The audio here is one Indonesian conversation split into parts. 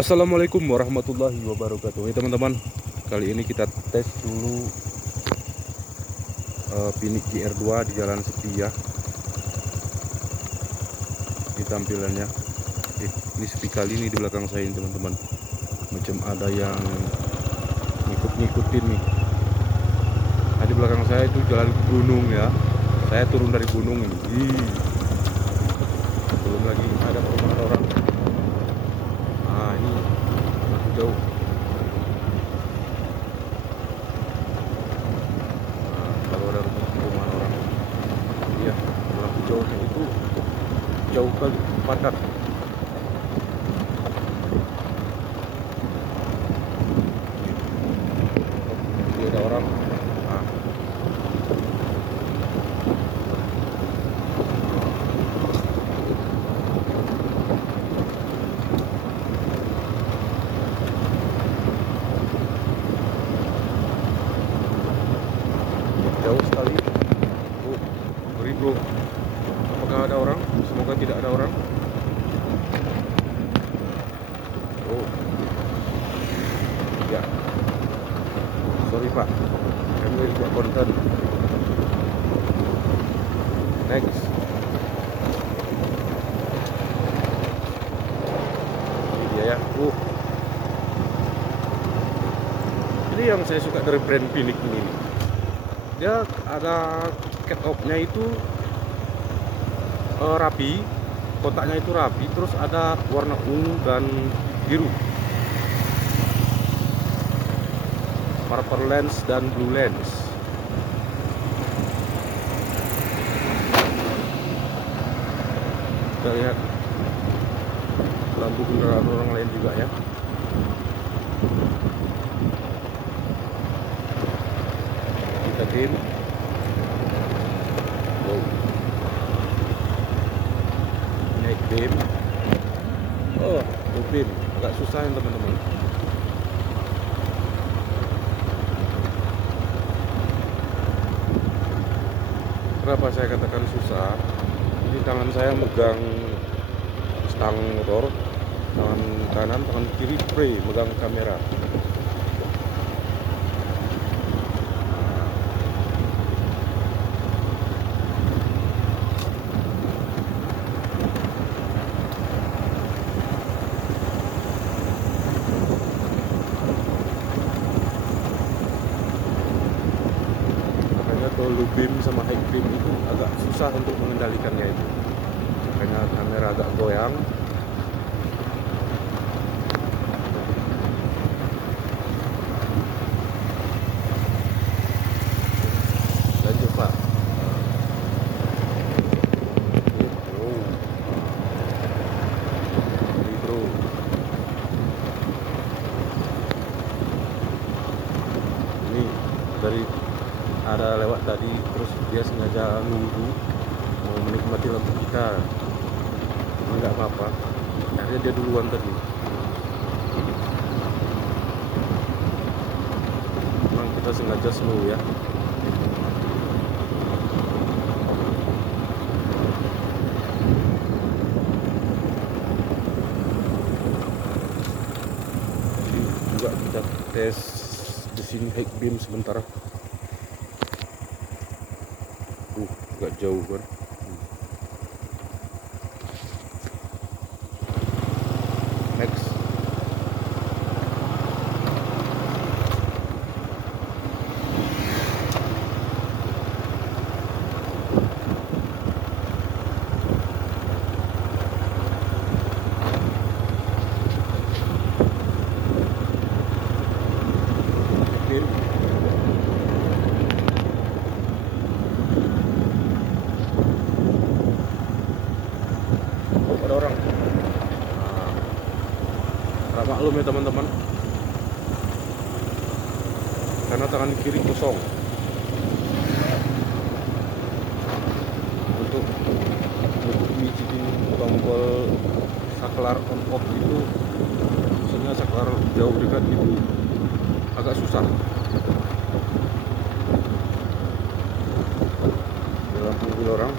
Assalamualaikum warahmatullahi wabarakatuh. Hey teman-teman, kali ini kita tes dulu Pinik GR2 di Jalan Setia. Ini tampilannya. Ini sepi kali ini di belakang saya ini teman-teman. Macam ada yang ngikut-ngikutin nih. Nah, di belakang saya itu jalan gunung ya. Saya turun dari gunung ini. Belum lagi ada perumahan orang. Nah, ini masih jauh. Kalau ada perumahan orang, ya lampu jauhnya itu jauh kali padat. Ini ada orang. Nah, jauh sekali. Ngeri bro. Apakah ada orang? Semoga tidak ada orang. Oh, ya. Sorry Pak, kami lagi buat konten. Next. Ini dia ya. Ini yang saya suka dari brand Pinik ini. Dia ada cat off-nya itu rapi, kotaknya itu rapi, terus ada warna ungu dan biru, purple lens dan blue lens. Kita lihat lampu kendaraan orang lain juga ya. Kita game. Wow. Naik game. Oh, mobil agak susah ya teman-teman. Kenapa saya katakan susah? Ini tangan saya megang stang motor, tangan kanan, tangan kiri spray megang kamera. Low beam sama high beam itu agak susah untuk mengendalikannya itu, makanya kamera agak goyang. Lanjut Pak. Ini bro, ini dari ada lewat tadi, terus dia sengaja nunggu mau menikmati lampu kita. Enggak apa-apa, akhirnya dia duluan tadi. Memang kita sengaja slow ya. Jadi juga kita tes di sini high beam sebentar. Agak jauh kan. Next. Okay. Oh, ada orang. Nah, maklum ya teman-teman, karena tangan kiri kosong. Untuk biji tombol saklar on off itu, misalnya saklar jauh dekat itu agak susah. Dalam mobil orang,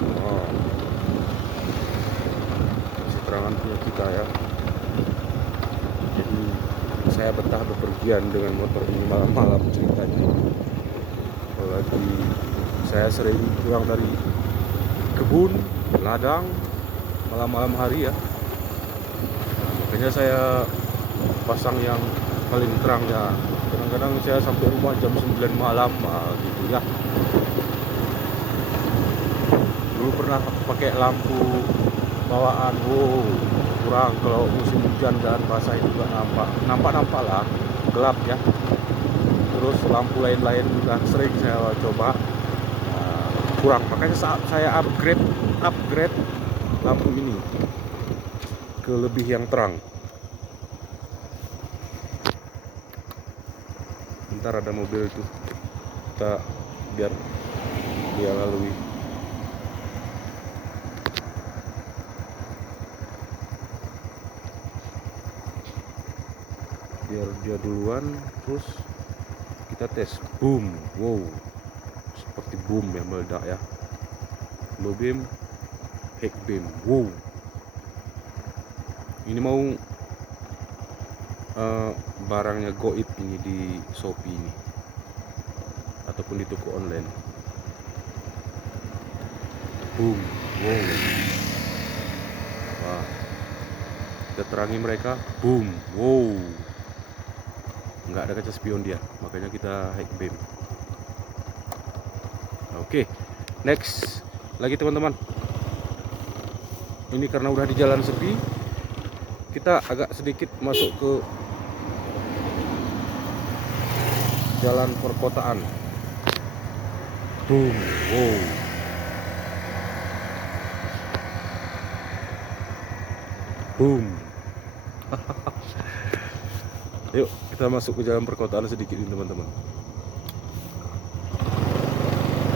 masih terangan punya kita ya. Jadi saya betah bepergian dengan motor ini malam-malam ceritanya. Apalagi saya sering pulang dari kebun, ladang, malam-malam hari ya. Nah, makanya saya pasang yang paling terang ya. Kadang-kadang saya sampai rumah jam 9 malam gitu ya. Dulu pernah pakai lampu bawaan, kurang. Kalau musim hujan dan basah itu nggak nampak lah, gelap ya. Terus lampu lain-lain juga sering saya coba, kurang. Makanya saat saya upgrade lampu ini ke lebih yang terang. Bentar, ada mobil itu, kita biar dia lalui. Biar dia duluan, terus kita tes. Boom, wow, seperti boom ya, meledak ya. Low beam, high beam, wow. Ini mau barangnya goib ini di Shopee ini, ataupun di toko online. Boom, wow. Wah, kita terangi mereka. Boom, wow. Nggak ada kaca spion dia, makanya kita high beam. Oke, next lagi teman-teman. Ini karena udah di jalan sepi, kita agak sedikit masuk ke jalan perkotaan. Boom, wow. Boom. Yuk kita masuk ke jalan perkotaan sedikit ini teman-teman.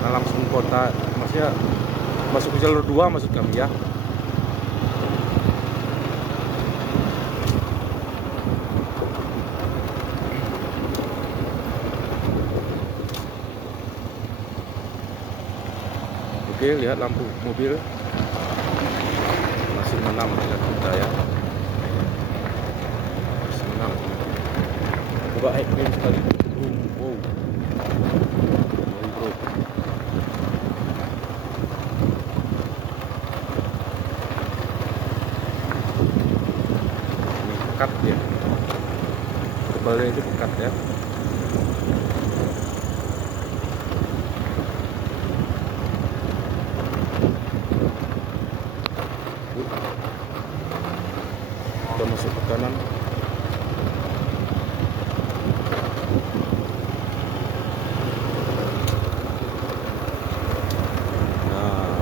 Nah, langsung kota, maksudnya masuk ke jalur 2 maksud kami ya. Oke, lihat lampu mobil masih menang dengan kita ya. Masih menang. Coba high beam sekali. Boom, wow. Bro. Ini pekat ya. Tebalnya itu pekat ya. Kita masuk ke kanan. Nah,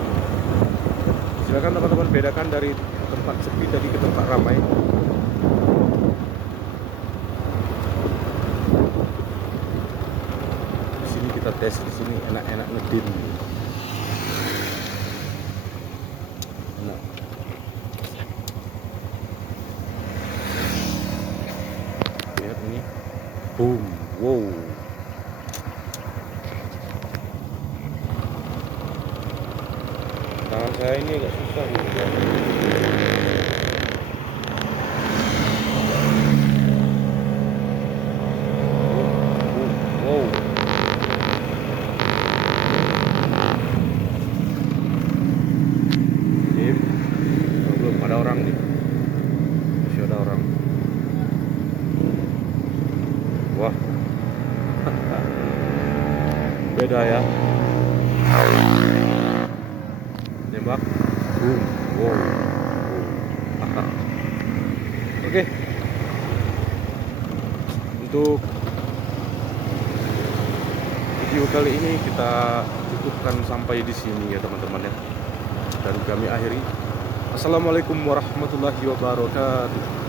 silakan teman-teman bedakan dari tempat sepi tadi ke tempat ramai. Di sini kita tes, di sini enak-enak ngedin. Enak. Lihat ini. Boom, wow. Tangan saya ini agak susah nih. Wow. Belum ada orang nih. Masih ada orang. Wah. Beda ya. Tembak. Boom. Wow. Oke. Untuk video kali ini kita cukupkan sampai di sini ya teman-teman ya. Dan kami akhiri. Assalamualaikum warahmatullahi wabarakatuh.